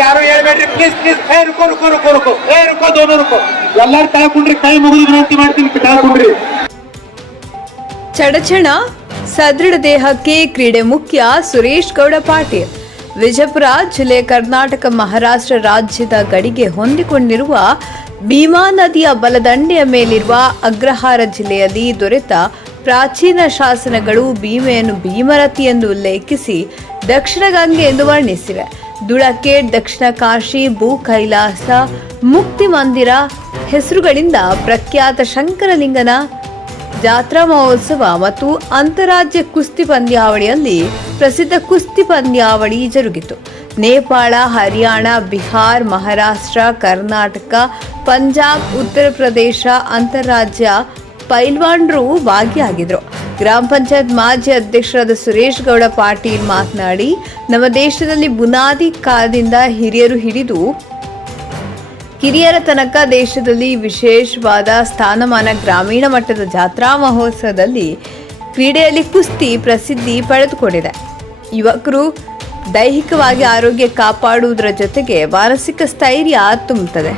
ಯಾರು ಹೇಳ್ಬೇಡ್ರಿ please please. ರುಕೋ ರುಕೋ ರುಕೋ ರುಕೋ ರುಕೋ ದೋನೋ ರುಕೋ. ಎಲ್ಲರೂ ತಳ್ಕೊಂಡ್ರಿ, ಕೈ ಮುಗಿದು ವಿನಂತಿ ಮಾಡ್ತೀನಿ, ತಳ್ಕೊಂಡ್ರಿ. ಚಡಚಣ ಸದೃಢ ದೇಹಕ್ಕೆ ಕ್ರೀಡೆ ಮುಖ್ಯ. ಸುರೇಶ್ ಗೌಡ ಪಾಟೀಲ್. ವಿಜಯಪುರ ಜಿಲ್ಲೆ ಕರ್ನಾಟಕ ಮಹಾರಾಷ್ಟ್ರ ರಾಜ್ಯದ ಗಡಿಗೆ ಹೊಂದಿಕೊಂಡಿರುವ ಭೀಮಾ ನದಿಯ ಬಲದಂಡೆಯ ಮೇಲಿರುವ ಅಗ್ರಹಾರ ಜಿಲ್ಲೆಯಲ್ಲಿ ದೊರೆತ ಪ್ರಾಚೀನ ಶಾಸನಗಳು ಭೀಮೆಯನ್ನು ಭೀಮರತಿ ಎಂದು ಉಲ್ಲೇಖಿಸಿ ದಕ್ಷಿಣ ಗಂಗೆ ಎಂದು ವರ್ಣಿಸಿವೆ. ದುಳಕೆ, ದಕ್ಷಿಣ ಕಾಶಿ, ಭೂ ಕೈಲಾಸ, ಮುಕ್ತಿ ಮಂದಿರ ಹೆಸರುಗಳಿಂದ ಪ್ರಖ್ಯಾತ ಶಂಕರಲಿಂಗನ ಜಾತ್ರಾ ಮಹೋತ್ಸವ ಮತ್ತು ಅಂತಾರಾಜ್ಯ ಕುಸ್ತಿ ಪಂದ್ಯಾವಳಿಯಲ್ಲಿ ಪ್ರಸಿದ್ಧ ಕುಸ್ತಿ ಪಂದ್ಯಾವಳಿ ಜರುಗಿತು. ನೇಪಾಳ, ಹರಿಯಾಣ, ಬಿಹಾರ್, ಮಹಾರಾಷ್ಟ್ರ, ಕರ್ನಾಟಕ, ಪಂಜಾಬ್, ಉತ್ತರ ಪ್ರದೇಶ ಅಂತಾರಾಜ್ಯ ಪೈಲ್ವಾನರು ಭಾಗಿಯಾಗಿದ್ದರು. ಗ್ರಾಮ ಪಂಚಾಯತ್ ಮಾಜಿ ಅಧ್ಯಕ್ಷರಾದ ಸುರೇಶ್ ಗೌಡ ಪಾಟೀಲ್ ಮಾತನಾಡಿ, ನಮ್ಮ ದೇಶದಲ್ಲಿ ಬುನಾದಿ ಕಾಲದಿಂದ ಹಿರಿಯರು ಹಿಡಿದು ಕಿರಿಯರ ತನಕ ದೇಶದಲ್ಲಿ ವಿಶೇಷವಾದ ಸ್ಥಾನಮಾನ. ಗ್ರಾಮೀಣ ಮಟ್ಟದ ಜಾತ್ರಾ ಮಹೋತ್ಸವದಲ್ಲಿ ಕ್ರೀಡೆಯಲ್ಲಿ ಕುಸ್ತಿ ಪ್ರಸಿದ್ಧಿ ಪಡೆದುಕೊಂಡಿದೆ. ಯುವಕರು ದೈಹಿಕವಾಗಿ ಆರೋಗ್ಯ ಕಾಪಾಡುವುದರ ಜೊತೆಗೆ ಮಾನಸಿಕ ಸ್ಥೈರ್ಯ ತುಂಬುತ್ತದೆ.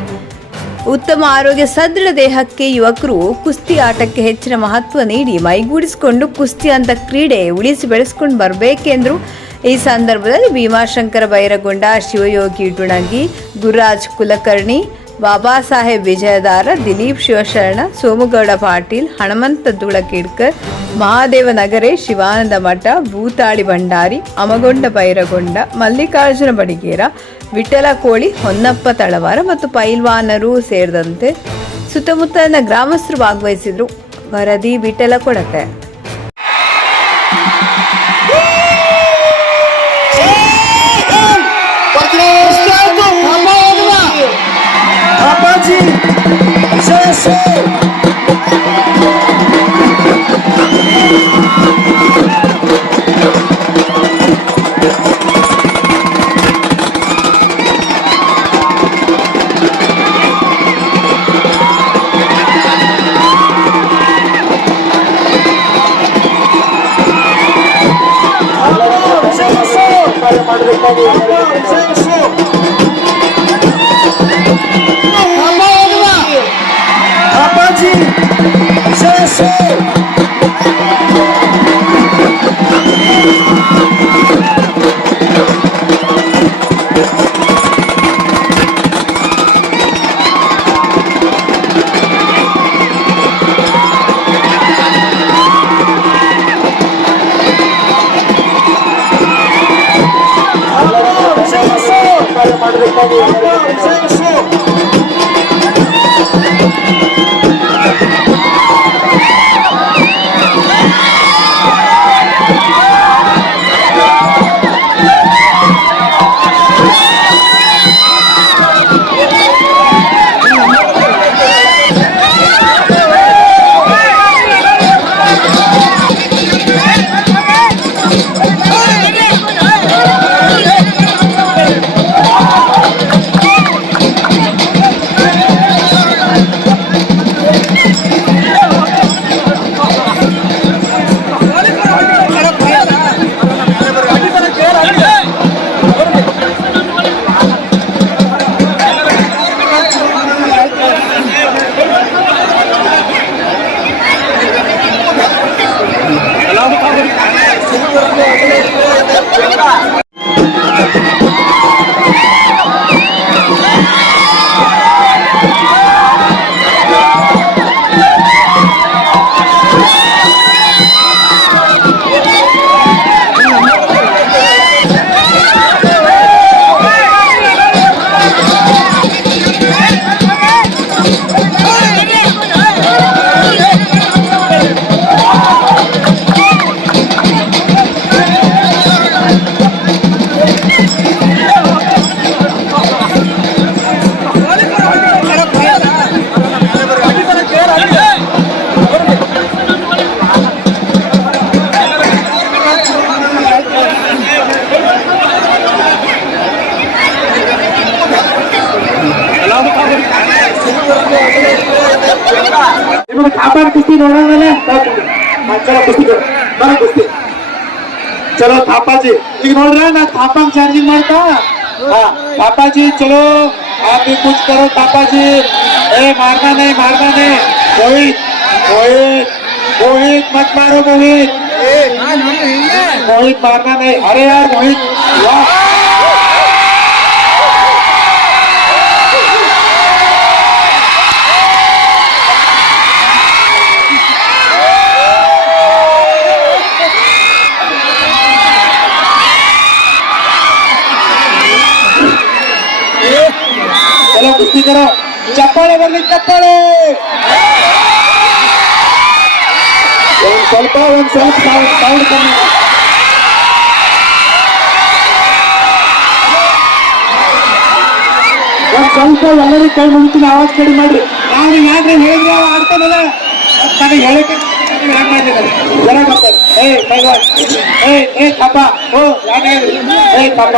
ಉತ್ತಮ ಆರೋಗ್ಯ ಸದೃಢ ದೇಹಕ್ಕೆ ಯುವಕರು ಕುಸ್ತಿ ಆಟಕ್ಕೆ ಹೆಚ್ಚಿನ ಮಹತ್ವ ನೀಡಿ ಮೈಗೂಡಿಸಿಕೊಂಡು ಕುಸ್ತಿ ಅಂತ ಕ್ರೀಡೆ ಉಳಿಸಿ ಬೆಳೆಸ್ಕೊಂಡು ಬರಬೇಕೆಂದರು. ಈ ಸಂದರ್ಭದಲ್ಲಿ ಭೀಮಾಶಂಕರ ಬೈರಗೊಂಡ, ಶಿವಯೋಗಿ ಡುಣಗಿ, ಗುರುರಾಜ್ ಕುಲಕರ್ಣಿ, ಬಾಬಾ ಸಾಹೇಬ್ ವಿಜಯದಾರ, ದಿಲೀಪ್ ಶಿವಶರಣ, ಸೋಮಗೌಡ ಪಾಟೀಲ್, ಹಣಮಂತ ದುಳಕೇಡ್ಕರ್, ಮಹಾದೇವ ನಗರೆ, ಶಿವಾನಂದ ಮಠ, ಭೂತಾಳಿ ಭಂಡಾರಿ, ಅಮಗೊಂಡ ಬೈರಗೊಂಡ, ಮಲ್ಲಿಕಾರ್ಜುನ ಬಡಿಗೇರ, ವಿಠಲ ಕೋಳಿ, ಹೊನ್ನಪ್ಪ ತಳವಾರ ಮತ್ತು ಪೈಲ್ವಾನರು ಸೇರಿದಂತೆ ಸುತ್ತಮುತ್ತಲಿನ ಗ್ರಾಮಸ್ಥರು ಭಾಗವಹಿಸಿದ್ರು. ವರದಿ ವಿಠಲ ಕೊಡಕೆ. ನಿಮಗೆ ತಾಪಾನ ಕುಸ್ತಿ ನೋಡೋಣ. ಚಲೋ ಕುಸ್ತಿ ಬರ ಕುಸ್ತಿ ಚಲೋ थापाजी. ಈಗ ನೋಡ್ರ ನಾ थापा चार्जिंग ಮಾಡ್ತಾ. हाँ थापाजी चलो आप भी कुछ करो थापाजी. मारना नहीं मोहित मोहित मोहित मत मारो मोहित मारना नहीं. अरे यार मोहित वाह चलो कुस्ती करो. चप्पाळे बरली चप्पाळे. ಸ್ವಲ್ಪ ಸೌಂಡ್ ಕಮ್ಮಿ. ಸ್ವಲ್ಪ ಎಲ್ಲರಿಗೂ ಕೈ ಮುಗಿತೀನಿ ಆವಾಜ್ ಕಡಿಮೆ ಮಾಡ್ರಿ. ನಾನು ಯಾಕೆ ಹೇಳಿದ್ರೆ ಆಡ್ತಾನಲ್ಲ ನನಗೆ ಹೇಳಕ್ಕೆ ಜನ ಬರ್ತಾರೆ. ಏ ಕೈವಾಡ್ ಏ ಥಪ್ಪ ಓ ಯಾಕೆ ಏ ಥಪ್ಪ